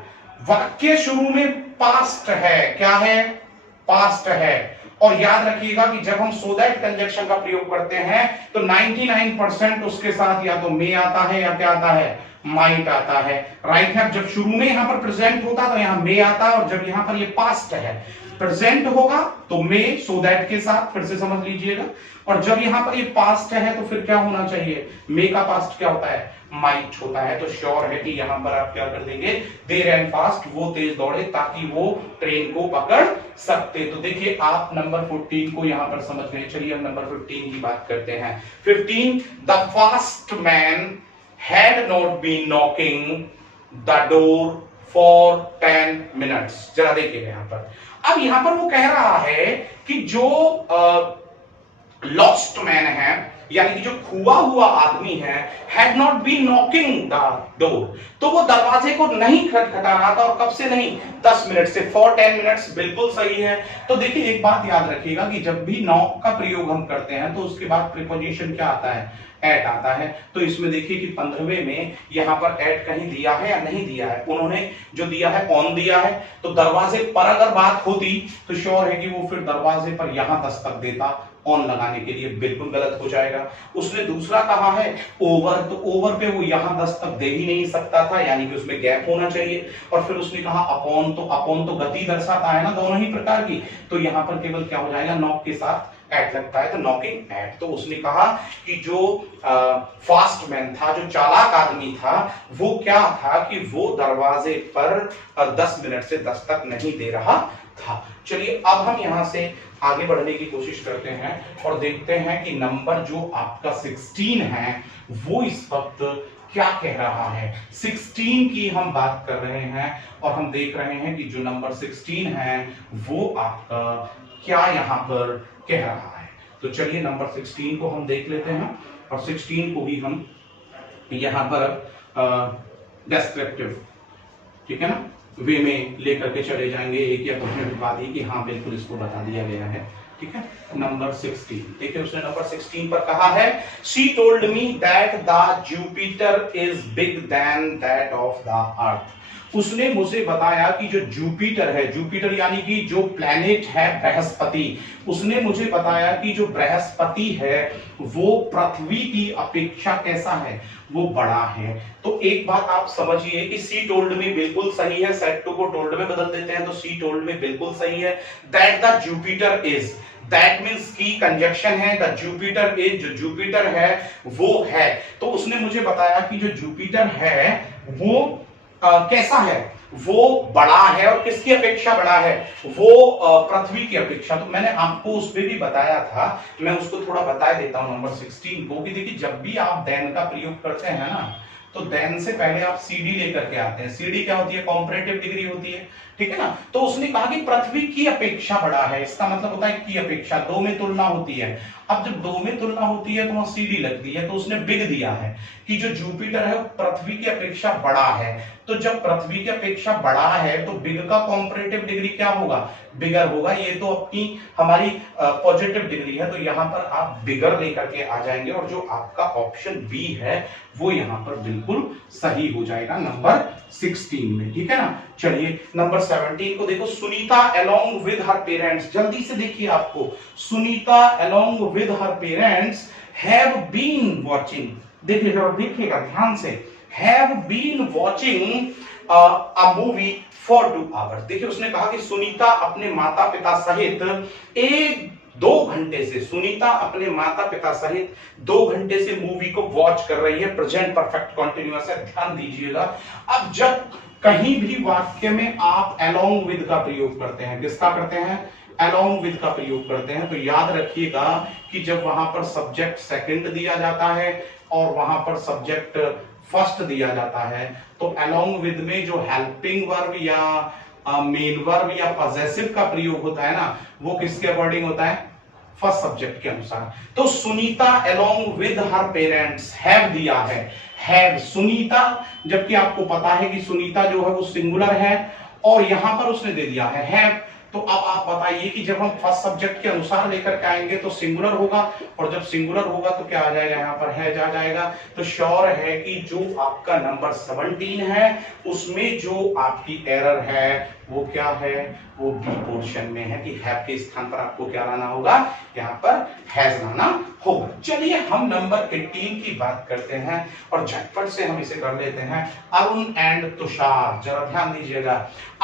वाक्य शुरू में पास्ट है, क्या है, पास्ट है, और याद रखिएगा कि जब हम सो दैट कंजक्शन का प्रयोग करते हैं तो 99% उसके साथ या तो मे आता है या क्या आता है, माइट आता है, राइट है। जब शुरू में यहां पर प्रेजेंट होता तो यहां मे आता है, और जब यहां पर ये पास्ट है, प्रेजेंट होगा तो मे सो दैट के साथ, फिर से समझ लीजिएगा, और जब यहां पर ये पास्ट है तो फिर क्या होना चाहिए, मे का पास्ट क्या होता है, माइट होता है। तो श्योर है कि यहां पर आप क्या कर देंगे, दे रैन फास्ट, वो तेज दौड़े ताकि वो ट्रेन को पकड़ सकते। तो देखिए आप नंबर 14 को यहां पर समझ गए। चलिए हम नंबर 15 की बात करते हैं। 15, the fast man had not been knocking the door for 10 minutes. जरा देखिएगा यहां पर, अब यहां पर वो कह रहा है कि जो लॉस्ट मैन है, यानी कि जो खुआ हुआ आदमी है, had not been knocking the door, तो वो दरवाजे को नहीं खटखटा रहा था। और कब से नहीं? 10 मिनट से। फॉर 10 मिनट्स बिल्कुल सही है। तो देखिए एक बात याद रखिएगा कि जब भी नॉक का प्रयोग हम करते हैं तो उसके बाद प्रीपोजिशन क्या आता है? एट आता है। तो इसमें देखिए कि 15वें में यहां पर एट कहीं दिया है या नहीं दिया है? उन्होंने जो दिया है ऑन दिया है। तो दरवाजे पर अगर बात होती तो श्योर है कि वो फिर दरवाजे पर यहां दस्तक देता ऑन लगाने के लिए, बिल्कुल गलत हो जाएगा। उसने दूसरा कहा है ओवर, तो ओवर पे वो यहां दस्तक दे ही नहीं सकता था, यानी कि उसमें गैप होना चाहिए। और फिर उसने कहा अपॉन, तो अपॉन तो गति दर्शाता है ना दोनों ही प्रकार की, तो यहां पर केवल क्या हो जाएगा? नॉक के साथ एट लगता है, तो नॉकिंग एट। तो उसने कहा कि जो फास्ट मैन था, जो चालाक आदमी था, वो क्या था कि वो दरवाजे पर 10 मिनट से दस्तक नहीं दे रहा था। चलिए अब हम यहां से आगे बढ़ने की कोशिश करते हैं और देखते हैं कि नंबर जो आपका 16 है वो इस वक्त क्या कह रहा है। 16 की हम बात कर रहे हैं और हम देख रहे हैं कि जो नंबर 16 है वो आपका क्या यहां पर कह रहा है। तो चलिए नंबर 16 को हम देख लेते हैं और 16 को ही हम यहां पर डेस्क्रिप्टिव, ठीक है ना, वे में लेकर के चले जाएंगे। एक या कुछ मिनट बाद ही कि हाँ बिल्कुल इसको बता दिया गया है, ठीक है। नंबर 16 देखिए, उसने नंबर 16 पर कहा है she told me that the Jupiter is big then that of the earth. उसने मुझे बताया कि जो जुपिटर है, जुपिटर यानी कि जो प्लैनेट है बृहस्पति, उसने मुझे बताया कि जो बृहस्पति है वो पृथ्वी की अपेक्षा कैसा है? वो बड़ा है। तो एक बात आप समझिए कि सी टोल्ड मी बिल्कुल सही है, सेड टू को टोल्ड में बदल देते हैं तो सी टोल्ड मी बिल्कुल सही है। That the Jupiter is, that means की कंजक्शन है, द जुपिटर इज, जो जुपिटर है वो है। तो उसने मुझे बताया कि जो जुपिटर है वो कैसा है? वो बड़ा है। और किसकी अपेक्षा बड़ा है? वो पृथ्वी की अपेक्षा। तो मैंने आपको उस पर भी बताया था, मैं उसको थोड़ा बता देता हूं नंबर 16 को, कि देखिए जब भी आप देन का प्रयोग करते हैं ना, तो देन से पहले आप सीडी लेकर के आते हैं। सीडी क्या होती है? कॉम्परेटिव डिग्री होती है, ठीक है ना। तो उसने कहा कि पृथ्वी की अपेक्षा बड़ा है, इसका मतलब होता है की अपेक्षा, दो में तुलना होती है। अब जब दो में तुलना होती है तो वहां सीडी लगती है, तो उसने बिग दिया है कि जो जुपिटर है पृथ्वी की अपेक्षा बड़ा है। तो जब पृथ्वी की अपेक्षा बड़ा है तो बिग का कॉम्परेटिव डिग्री क्या होगा? बिगर होगा। ये तो अपनी हमारी पॉजिटिव डिग्री है, तो यहां पर आप बिगर लेकर के आ जाएंगे और जो आपका ऑप्शन बी है वो यहां पर बिल्कुल सही हो जाएगा नंबर 16 में, ठीक है ना। चलिए नंबर 17 को देखो, Sunita along with her parents, जल्दी से देखिए आपको, Sunita along with her parents have been watching, देखिएगा ध्यान से, have been watching a movie for 2 hours. देखिए उसने कहा कि सुनीता अपने माता पिता सहित 2 घंटे से, सुनीता अपने माता पिता सहित 2 घंटे से मूवी को वॉच कर रही है। प्रेजेंट परफेक्ट कंटिन्यूअस है, ध्यान दीजिएगा। अब जब कहीं भी वाक्य में आप अलोंग विद का प्रयोग करते हैं, किसका करते हैं? अलोंग विद का प्रयोग करते हैं, तो याद रखिएगा कि जब वहां पर सब्जेक्ट सेकंड दिया जाता है और वहां पर सब्जेक्ट फर्स्ट दिया जाता है, तो अलोंग विद में जो हेल्पिंग वर्ब या मेन वर्ब या पॉसेसिव का प्रयोग होता है ना, वो किसके अकॉर्डिंग होता है? फर्स्ट सब्जेक्ट के अनुसार। तो Sunita along with her parents have दिया है, हैव सुनीता, जबकि आपको पता है कि सुनीता जो है वो सिंगुलर है और यहां पर उसने दे दिया है हैव। तो अब आप बताइए कि जब हम फर्स्ट सब्जेक्ट के अनुसार लेकर के आएंगे तो सिंगुलर होगा, और जब सिंगुलर होगा तो क्या आ जाएगा? यहाँ पर हैज आ जाएगा। तो श्योर है कि जो आपका नंबर 17 है उसमें जो आपकी एरर है वो क्या है? वो बी पोर्शन में है कि हैव के स्थान पर आपको क्या लाना होगा? यहाँ पर हैज लाना होगा। चलिए हम नंबर 18 की बात करते हैं और झटपट से हम इसे कर लेते हैं। अरुण एंड तुषार, जरा ध्यान दीजिएगा,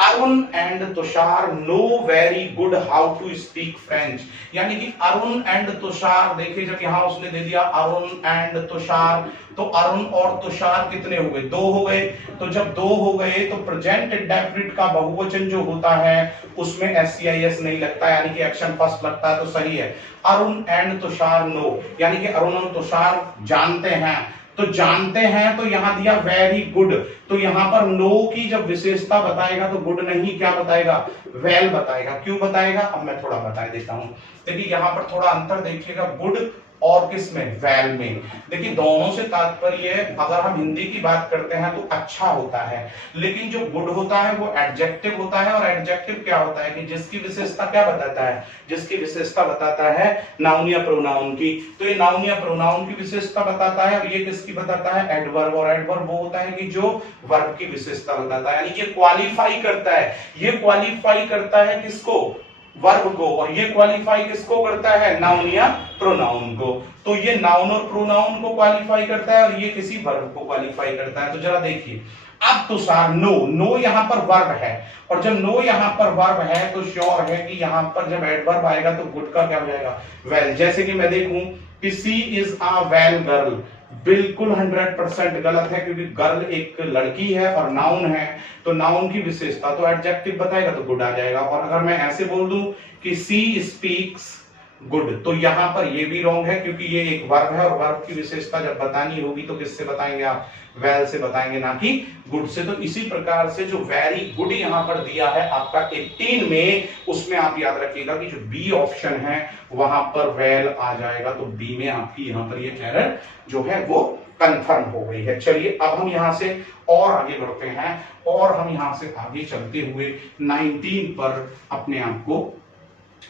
Arun and Tushar know very good how to speak French, यानी कि अरुण एंड तुषार, देखिए जब यहां उसने दे दिया अरुण एंड तुषार, तो अरुण और तुषार कितने हो गए? 2 हो गए। तो जब 2 हो गए तो प्रेजेंट इंडेफिनिट का बहुवचन जो होता है उसमें एससीआईएस नहीं लगता, यानी कि एक्शन फर्स्ट लगता है, तो सही है। अरुण एंड तुषार नो, यानी कि अरुण और तुषार जानते हैं, तो जानते हैं, तो यहां दिया वेरी गुड, तो यहां पर नो की जब विशेषता बताएगा तो गुड नहीं क्या बताएगा, वेल बताएगा। क्यों बताएगा, अब मैं थोड़ा बता देता हूं। देखिए यहां पर थोड़ा अंतर देखिएगा, गुड और किसमें, वेल में। देखिए दोनों से तात्पर्य, अगर हम हिंदी की बात करते हैं तो अच्छा होता है, लेकिन जो गुड होता है वो एडजेक्टिव होता है, और एडजेक्टिव क्या होता है कि जिसकी विशेषता क्या बताता है, जिसकी विशेषता बताता है नाउन या प्रोनाउन की। तो ये नाउन या प्रोनाउन की विशेषता बताता है, और ये किसकी बताता है, एडवर्ब। और एडवर्ब वो होता है कि जो वर्ब की विशेषता बताता है, यानी ये क्वालिफाई करता है, ये क्वालिफाई करता है किसको, वर्ब को, और ये क्वालिफाई किसको करता है, नाउन या प्रोनाउन को। तो ये नाउन और प्रोनाउन को क्वालिफाई करता है, और ये किसी वर्ब को क्वालिफाई करता है। तो जरा देखिए अब तो सार नो, नो यहां पर वर्ब है, और जब नो यहां पर वर्ब है तो श्योर है कि यहां पर जब एडवर्ब आएगा तो गुड का क्या हो जाएगा, वेल। जैसे कि मैं देखूं कि सी इज अ वेल गर्ल, बिल्कुल 100% गलत है, क्योंकि गर्ल एक लड़की है और नाउन है, तो नाउन की विशेषता तो एडजेक्टिव बताएगा तो गुड आ जाएगा। और अगर मैं ऐसे बोल दूं कि सी स्पीक्स गुड, तो यहां पर ये भी रॉन्ग है, क्योंकि ये एक वर्ब है, और वर्ब की विशेषता जब बतानी होगी तो किससे बताएंगे आप, वेल से बताएंगे, ना कि गुड से। तो इसी प्रकार से जो वेरी गुड यहां पर दिया है आपका 18 में, उसमें आप याद रखिएगा कि जो बी ऑप्शन है वहां पर वेल आ जाएगा, तो बी में आपकी यहां पर ये एरर जो है वो कंफर्म हो गई है। चलिए अब हम यहां से और आगे बढ़ते हैं, और हम यहां से आगे चलते हुए 19 पर अपने आप को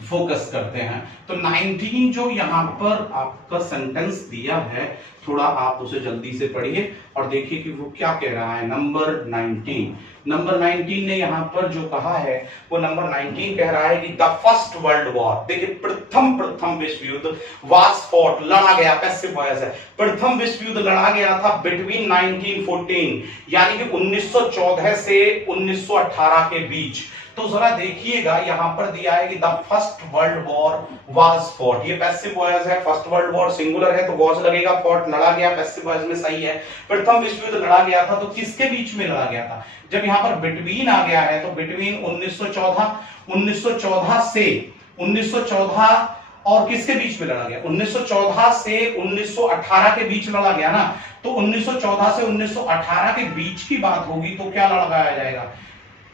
फोकस करते हैं। तो 19 जो यहां पर आपका सेंटेंस दिया है, थोड़ा आप उसे जल्दी से पढ़िए और देखिए कि वो क्या कह रहा है। नंबर 19 ने यहां पर जो कहा है वो नंबर 19 कह रहा है कि द फर्स्ट वर्ल्ड वॉर, देखिए प्रथम विश्व युद्ध वाज फॉट, लड़ा गया, पैसिव वॉइस है, प्रथम विश्व युद्ध लड़ा गया था बिटवीन 1914 यानी कि 1914 से 1918 के बीच। तो जरा देखिएगा यहां पर दिया है कि the first world war was fought, ये पैसिव वॉइस है, फर्स्ट वर्ल्ड वॉर सिंगुलर है तो वाज लगेगा, फॉट लड़ा गया, पैसिव वॉइस में सही है। प्रथम विश्व युद्ध लड़ा गया था, तो किसके बीच में लड़ा गया था, जब यहां पर बिटवीन आ गया है तो बिटवीन 1914 से 1914 और किसके बीच में लड़ा गया, 1914 से 1918 के बीच लड़ा गया ना। तो 1914 से 1918 के बीच की बात होगी तो क्या लगाया जाएगा,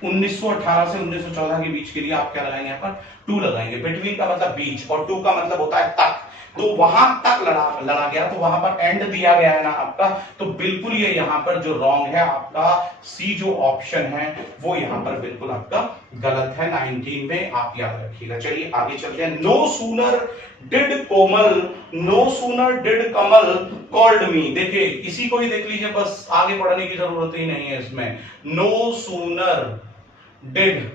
1918 से 1914 के बीच के लिए आप क्या लगाएंगे, यहाँ पर 2 लगाएंगे। बिटवीन का मतलब बीच, और 2 का मतलब होता है तक, तो वहां तक लड़ा गया, तो वहां पर एंड दिया गया है ना आपका, तो बिल्कुल ये यहाँ पर जो रॉन्ग है आपका सी जो ऑप्शन है वो यहाँ पर बिल्कुल आपका गलत है 19 में, आप याद रखिएगा। चलिए आगे चलते हैं। No sooner did Kamal called me, देखिए इसी को ही देख लीजिए, बस आगे पढ़ने की जरूरत ही नहीं है इसमें। नो सूनर डिड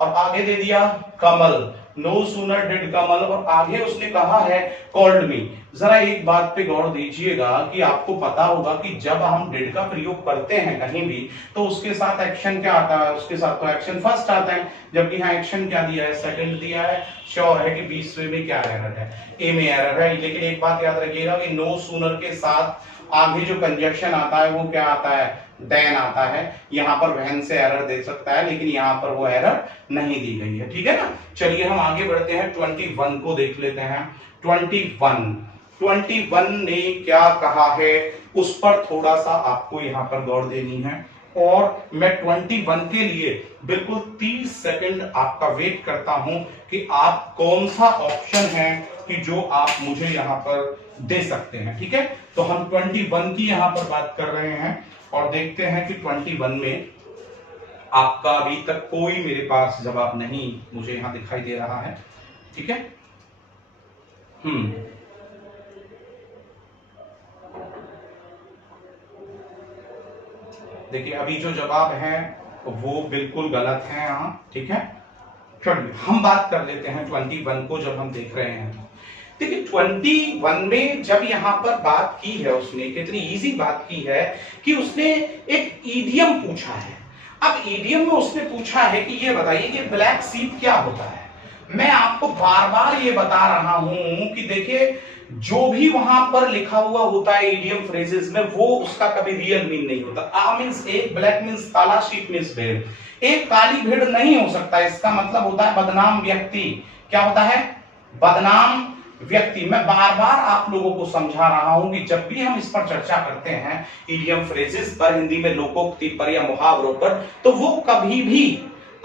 और आगे दे दिया कमल, नो सूनर डिड कमल, और आगे उसने कहा है कॉल्ड मी। जरा एक बात पे गौर दीजिएगा कि आपको पता होगा कि जब हम डिड का प्रयोग करते हैं कहीं भी तो उसके साथ एक्शन क्या आता है, उसके साथ तो एक्शन फर्स्ट आता है, जबकि यहाँ एक्शन क्या दिया है, सेकंड दिया है। श्योर है कि 20वें में क्या एरर है, ए में एरर है। लेकिन एक बात याद रखिएगा कि नो सूनर के साथ आगे जो कंजक्शन आता है वो क्या आता है, देन आता है। यहां पर वहन से एरर दे सकता है, लेकिन यहां पर वो एरर नहीं दी गई है, ठीक है ना। चलिए हम आगे बढ़ते हैं, 21 को देख लेते हैं। 21 ने क्या कहा है उस पर थोड़ा सा आपको यहां पर गौर देनी है, और मैं 21 के लिए बिल्कुल 30 सेकंड आपका वेट करता हूं कि आप कौन सा ऑप्शन है कि जो आप मुझे यहां पर दे सकते हैं, ठीक है। तो हम 21 की यहां पर बात कर रहे हैं और देखते हैं कि 21 में आपका अभी तक कोई मेरे पास जवाब नहीं मुझे यहां दिखाई दे रहा है, ठीक है। देखिए अभी जो जवाब है वो बिल्कुल गलत है यहाँ, ठीक है। चलिए हम बात कर लेते हैं 21 को, जब हम देख रहे हैं। देखिए 21 में जब यहां पर बात की है उसने, कितनी इजी बात की है कि उसने एक ईडियम पूछा है। अब ईडियम में उसने पूछा है कि ये बताइए कि ब्लैक शीप क्या होता है। मैं आपको बार बार ये बता रहा हूं कि देखिए जो भी वहां पर लिखा हुआ होता है ईडियम फ्रेजेस में वो उसका कभी रियल मीन नहीं होता। आ मींस एक, ब्लैक मींस काला, शीप मींस भेड़। एक काली भेड़ नहीं हो सकता, इसका मतलब होता है बदनाम व्यक्ति। क्या होता है, बदनाम व्यक्ति, मैं बार बार आप लोगों को समझा रहा हूं कि जब भी हम इस पर चर्चा करते हैं इडियम फ्रेजेस पर, हिंदी में लोकोक्ति पर या मुहावरों पर, तो वो कभी भी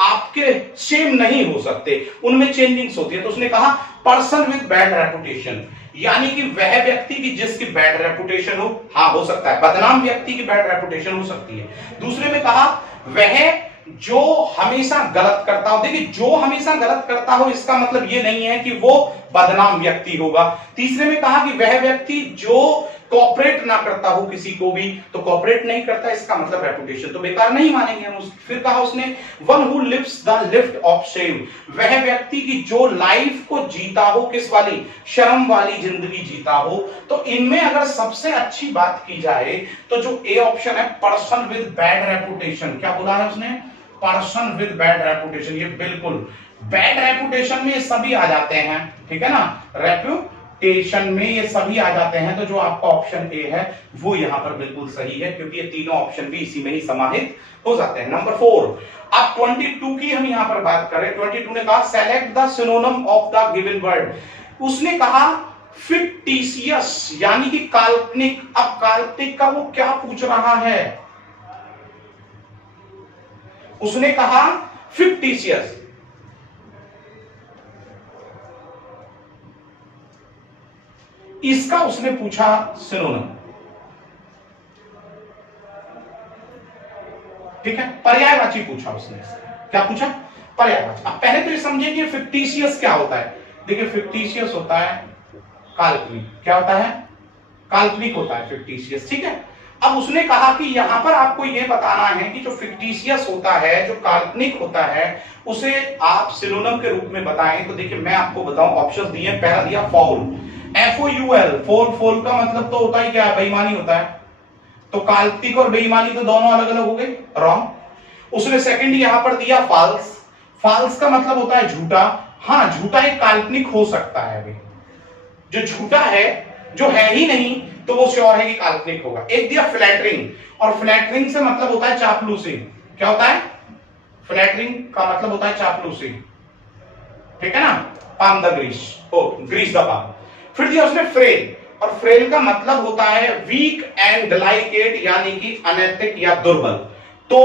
आपके सेम नहीं हो सकते, उनमें चेंजिंग्स होती है। तो उसने कहा पर्सन विद बैड रेपुटेशन, यानी कि वह व्यक्ति की जिसकी बैड रेपुटेशन हो, हाँ हो सकता है बदनाम व्यक्ति की बैड रेपुटेशन हो सकती है। दूसरे में कहा वह जो हमेशा गलत करता हो, देखिए जो हमेशा गलत करता हो इसका मतलब ये नहीं है कि वो बदनाम व्यक्ति होगा। तीसरे में कहा कि वह व्यक्ति जो कोऑपरेट ना करता हो किसी को भी, तो कोऑपरेट नहीं करता इसका मतलब रेपुटेशन तो बेकार नहीं मानेंगे हम। फिर कहा उसने one who lives the lift of shame, वह व्यक्ति की जो लाइफ को जीता हो किस वाली, शर्म वाली जिंदगी जीता हो। तो इनमें अगर सबसे अच्छी बात की जाए तो जो ए ऑप्शन है पर्सन विद बैड रेपुटेशन, क्या बोला है उसने, पर्सन विद बैड रेपुटेशन, ये बिल्कुल बैड रेपुटेशन में ये सभी आ जाते हैं, ठीक है ना, रेपुटेशन में ये सभी आ जाते हैं। तो जो आपका ऑप्शन ए है वो यहां पर बिल्कुल सही है, क्योंकि ये तीनों ऑप्शन भी इसी में ही समाहित हो जाते हैं। नंबर 4, अब 22 की हम यहां पर बात करें। 22 ने कहा select the synonym of the given word, उसने कहा फिक्टिशियस यानी कि काल्पनिक। अब काल्पनिक का वो क्या पूछ रहा है, उसने कहा फिक्टिशियस, इसका उसने पूछा सिनोनिम, ठीक है, पर्यायवाची पूछा उसने। क्या पूछा, पर्यायवाची। अब पहले तो ये समझेंगे फिक्टिशियस क्या होता है। देखिए फिक्टिशियस होता है काल्पनिक, क्या होता है, काल्पनिक होता है फिक्टिशियस, ठीक है। अब उसने कहा कि यहां पर आपको यह बताना है कि जो फिक्टिशियस होता है, जो काल्पनिक होता है, उसे आप सिनोनिम के रूप में बताएं। तो देखिए मैं आपको बताऊं, ऑप्शंस दिए, पहला दिया फॉल, FOUL, फॉल का मतलब तो होता ही क्या है, बेईमानी होता है। तो काल्पनिक और बेईमानी तो दोनों अलग अलग हो गए, रॉन्ग। उसने सेकंड यहां पर दिया फॉल्स, फॉल्स का मतलब होता है झूठा। हाँ झूठा एक काल्पनिक हो सकता है, भाई जो झूठा है, जो है ही नहीं, तो वो श्योर है कि काल्पनिक होगा। एक दिया फ्लैटरिंग, और फ्लैटरिंग से मतलब होता है चापलूसी। क्या होता है, फ्लैटरिंग का मतलब होता है चापलूसी, ठीक है ना, palm the grease, or grease the palm. फिर दिया उसने फ्रेल, और फ्रेल का मतलब होता है वीक एंड डिलाइकेट, यानी कि अनैतिक या दुर्बल। तो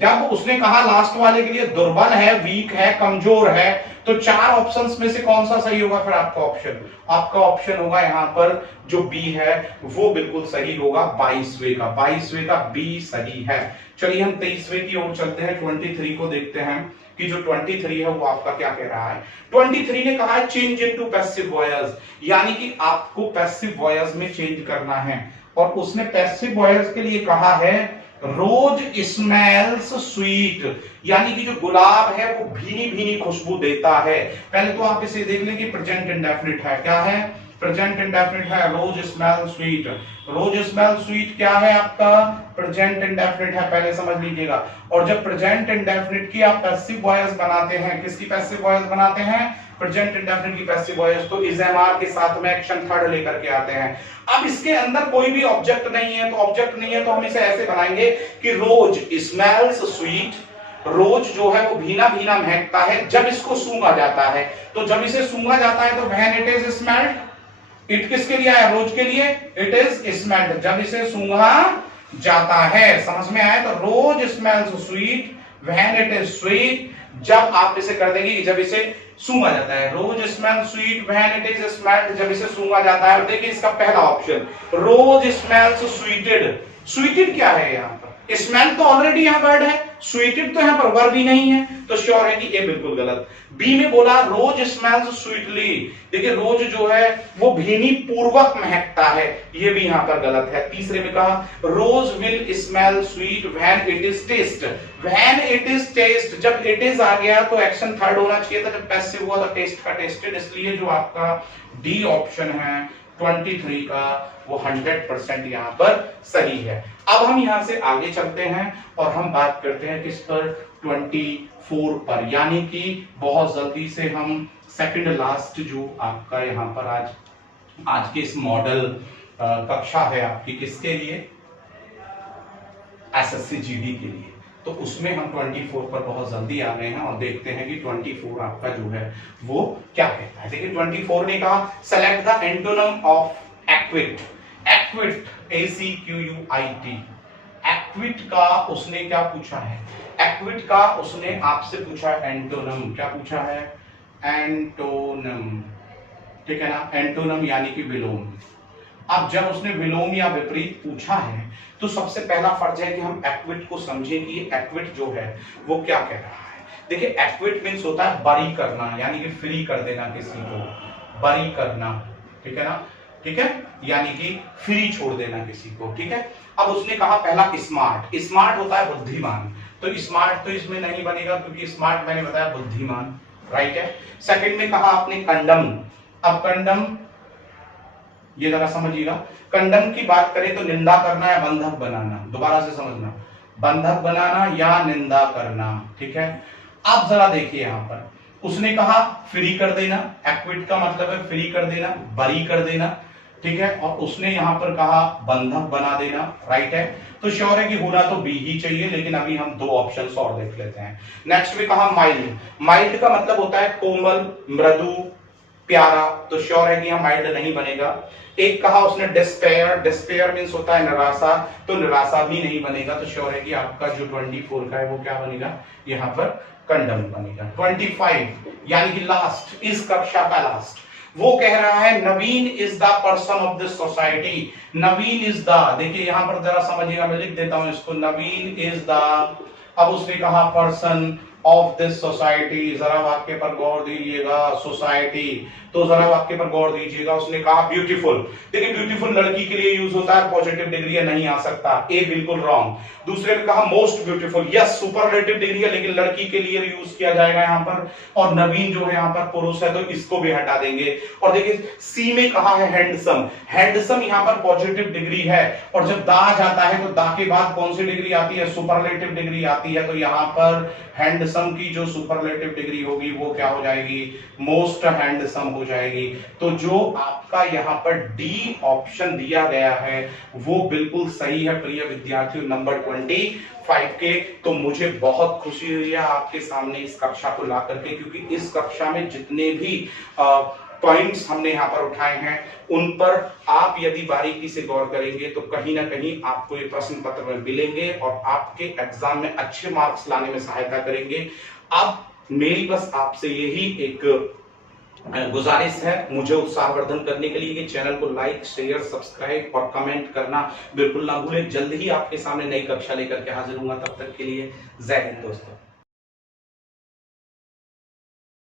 जब उसने कहा लास्ट वाले के लिए दुर्बल है, वीक है, कमजोर है, तो चार ऑप्शंस में से कौन सा सही होगा फिर आपका ऑप्शन, आपका ऑप्शन होगा यहां पर जो बी है वो बिल्कुल सही होगा, 22वें का, 22वें का बी सही है। चलिए हम 23वें की ओर चलते हैं, 23 को देखते हैं कि जो 23 है वो आपका क्या कह रहा है। 23 ने कहा है चेंज इनटू पैसिव वॉयस, यानी कि आपको पैसिव वॉयस में चेंज करना है। और उसने पैसिव वॉयस के लिए कहा है रोज स्मेल्स स्वीट, यानी कि जो गुलाब है वो भीनी भीनी खुशबू देता है। पहले तो आप इसे देख लें कि प्रेजेंट इंडेफिनिट है, क्या है, प्रेजेंट इंडेफिनिट है, रोज स्मेल स्वीट। रोज स्मेल स्वीट क्या है आपका, प्रेजेंट इंडेफिनिट है, पहले समझ लीजिएगा। और जब प्रेजेंट इंडेफिनिट की आप पैसिव वॉयस बनाते हैं, किसकी पैसिव वॉयस बनाते हैं, प्रेजेंट इंडेफिनिट की पैसिव वॉयस, तो इज एम आर के साथ में एक्शन थर्ड लेकर के आते हैं। अब इसके अंदर कोई भी ऑब्जेक्ट नहीं है, तो ऑब्जेक्ट नहीं है तो हम इसे ऐसे बनाएंगे कि रोज स्मेल्स स्वीट, रोज जो है वो भीना भीना महकता है जब इसको सूंघा जाता है। तो जब इसे सूंघा जाता है तो when it is smelled, it किसके लिए आया, रोज के लिए, इट इज स्मेल्ड, जब इसे सूंघा जाता है। समझ में आया, तो rose smells sweet when it is sweet, जब आप इसे कर देंगे कि जब इसे सूंघा जाता है, rose smell sweet when it is smelled, जब इसे सूंघा जाता है। और देखिए इसका पहला option rose smells sweeted, sweeted क्या है यहाँ पर, स्मेल तो ऑलरेडी यहाँ वर्ड है, स्वीटेड तो यहाँ पर वर्ब भी नहीं है, तो श्योर है कि ए बिल्कुल गलत। बी में बोला रोज स्मेल्स स्वीटली, देखिए रोज जो है वो भीनी पूर्वक महकता है, ये भी यहाँ पर गलत है। तीसरे में कहा rose will smell sweet when it is taste, when it is taste, जब इट इज आ गया तो एक्शन थर्ड होना चाहिए था, जब पैसिव हुआ तो टेस्ट का टेस्टेड, इसलिए जो आपका डी ऑप्शन है 23 का वो 100% यहाँ पर सही है। अब हम यहाँ से आगे चलते हैं और हम बात करते हैं किस पर, 24 पर, यानी कि बहुत जल्दी से हम सेकंड लास्ट जो आपका यहाँ पर आज के इस मॉडल कक्षा है आपकी, किसके लिए, SSC GD के लिए। तो तो उसमें हम 24 पर बहुत जल्दी आ गए हैं और देखते हैं कि 24 आपका जो है वो क्या कहता है। देखिए 24 ने कहा select the antonym of equity. Equity ACQUIT, equity का उसने क्या पूछा है, एक्विट का उसने आपसे पूछा एंटोनिम। क्या पूछा है? एंटोनिम, ठीक है ना, एंटोनिम यानी कि विलोम। अब जब उसने विलोम या विपरीत पूछा है तो सबसे पहला फर्ज है कि हम एक्विट को समझें कि एक्विट जो है वो क्या कह रहा है। देखिए एक्विट मींस होता है बरी करना, यानी कि फ्री कर देना किसी को, बरी करना, ठीक है ना, ठीक है, यानी कि फ्री छोड़ देना किसी को, ठीक है। अब उसने कहा पहला स्मार्ट, स्मार्ट होता है बुद्धिमान, तो स्मार्ट तो इसमें नहीं बनेगा क्योंकि स्मार्ट मैंने बताया बुद्धिमान, राइट है। सेकंड में कहा आपने कंडम। अब कंडम ये जरा समझिएगा, कंडम की बात करें तो निंदा करना या बंधक बनाना, दोबारा से समझना, बंधक बनाना या निंदा करना, ठीक है। अब जरा देखिए यहां पर उसने कहा फ्री कर देना, एक्विट का मतलब है फ्री कर देना, बरी कर देना, ठीक है, और उसने यहां पर कहा बंधक बना देना, राइट है। तो श्योर है कि होना तो बी ही चाहिए, लेकिन अभी हम दो ऑप्शंस और देख लेते हैं। नेक्स्ट में कहा माइल्ड। माइल्ड का मतलब होता है कोमल, मृदु, प्यारा, तो श्योर है कि यहां माइल्ड नहीं बनेगा। एक कहा उसने डिस्पेयर, डिस्पेयर मींस होता है निराशा, तो निराशा भी नहीं बनेगा, तो श्योर है कि आपका जो 24 का है वो क्या बनेगा, यहां पर कंडम बनेगा। 25 यानी कि लास्ट, इस कक्षा का लास्ट, वो कह रहा है Naveen is the person of this society. Naveen is the, देखिए यहां पर जरा समझिएगा, मैं लिख देता हूं इसको, नवीन इज द, अब उसने कहा पर्सन ऑफ दिस सोसाइटी, जरा वाक्य पर गौर दीजिएगा, सोसाइटी, तो जरा वाक्य पर गौर दीजिएगा। उसने कहा ब्यूटीफुल, देखिए ब्यूटीफुल लड़की के लिए यूज होता है, पॉजिटिव डिग्री है, नहीं आ सकता, ए बिल्कुल रॉन्ग। दूसरे में कहा most beautiful, yes superlative degree है, लेकिन लड़की के लिए यूज किया जाएगा यहां पर। और नवीन जो है यहां पर पुरुष है, तो इसको भी हटा देंगे। और देखिए सी में कहा है हैंडसम, हैंडसम यहां पर पॉजिटिव डिग्री है, और जब दा जाता है तो दा के बाद कौन सी डिग्री आती है, सुपरलेटिव डिग्री आती है, तो यहां पर हैंडसम की जो सुपरलेटिव डिग्री होगी वो क्या हो जाएगी, मोस्ट हैंडसम हो जाएगी। तो जो आपका यहां पर डी ऑप्शन दिया गया है वो बिल्कुल सही है प्रिय विद्यार्थियों, नंबर 25 के। तो मुझे बहुत खुशी हुई है आपके सामने इस कक्षा को ला करके, क्योंकि इस कक्षा में जितने भी पॉइंट्स हमने यहाँ पर उठाए हैं उन पर आप यदि बारीकी से गौर करेंगे तो कहीं ना कहीं आपको ये प्रश्न पत्र में मिलेंगे और आपके एग्जाम में अच्छे मार्क्स लाने में सहायता करेंगे। अब मेरी बस आपसे यही एक गुजारिश है, मुझे उत्साहवर्धन करने के लिए कि चैनल को लाइक, शेयर, सब्सक्राइब और कमेंट करना बिल्कुल ना भूलें। जल्द ही आपके सामने नई कक्षा लेकर के हाजिर होऊंगा, तब तक के लिए जय हिंद दोस्तों।